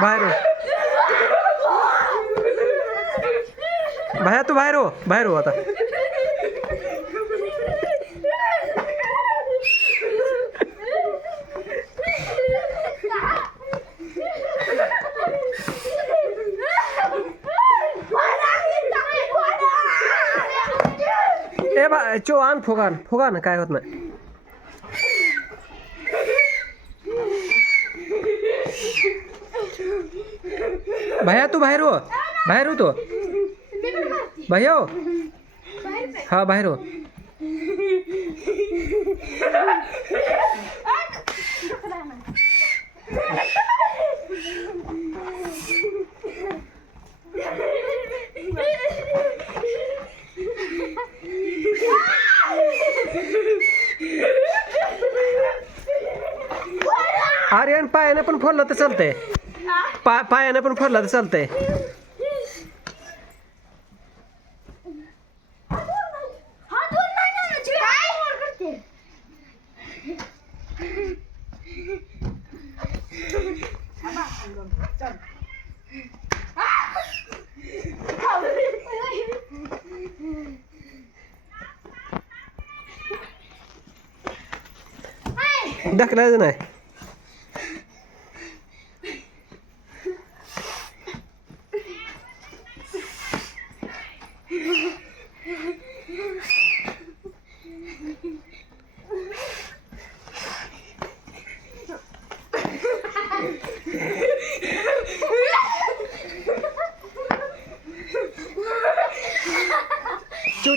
बाहेर हो. तू बाहेर हो आता. चो आण फुगान काय होत नाही. भैया तू बाहेर हो तो. भैया हो. हा बाहेर हो. आर्यन पायाने पण फोडलं तर चालतंय. पायाने पण फोडला तर चालतंय. ढकलायचं नाही.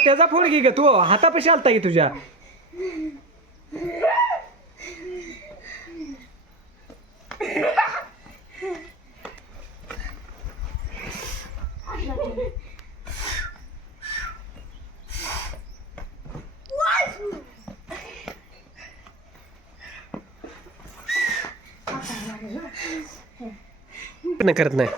त्याचा फोड घे ग तू. हातापाशी आलता की तुझ्या. करत नाही.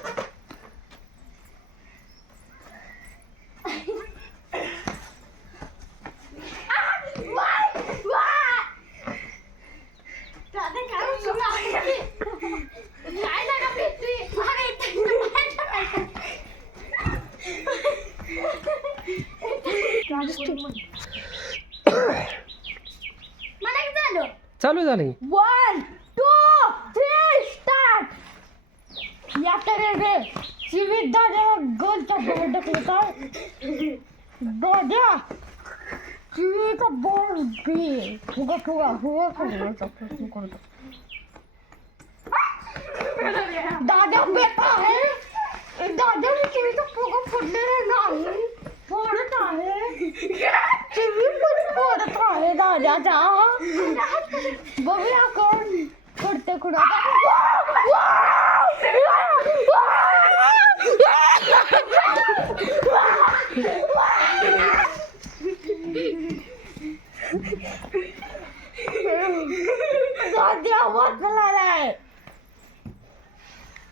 चालू झालं. 1 2 3 स्टार्ट. या रे शिवी दादा गोल टाकून ढकलता. दादा शिवीचा बॉल बी फुगा दादा बेटा है. दादा मी शिवीचा फुगा फोडलेला नाही. फोडत आहे. शिवी पण फोडत आहे दादाचा. बघूया कोण फोडते कुणा. दादा वाचला नाही.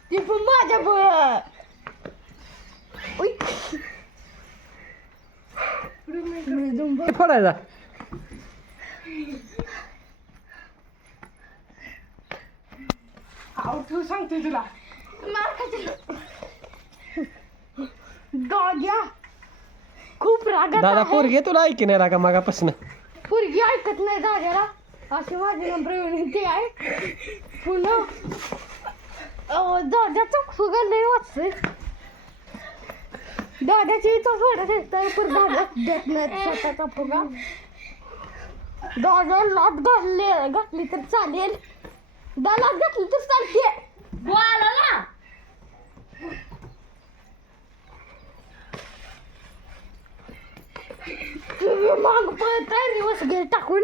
ती पण माझ्या फोडायचा. तू सांगते तुला दादा खूप रागात. दादा पोरगी तुला ऐकी नाही रागा मागापासून. पोरगी ऐकत नाही दादाला. अशी माझी विनंती आहे. पुन्हा दादाचा फुगा लय वाचते. दादाची इथं फोडत येतं पण दादा देत नाही स्वतःचा फुगा. दादा लाट घातली तर चालेल. दादा घातली तर चालते. बोला ना. माग पळत आहे रिवर्स गेअर टाकून.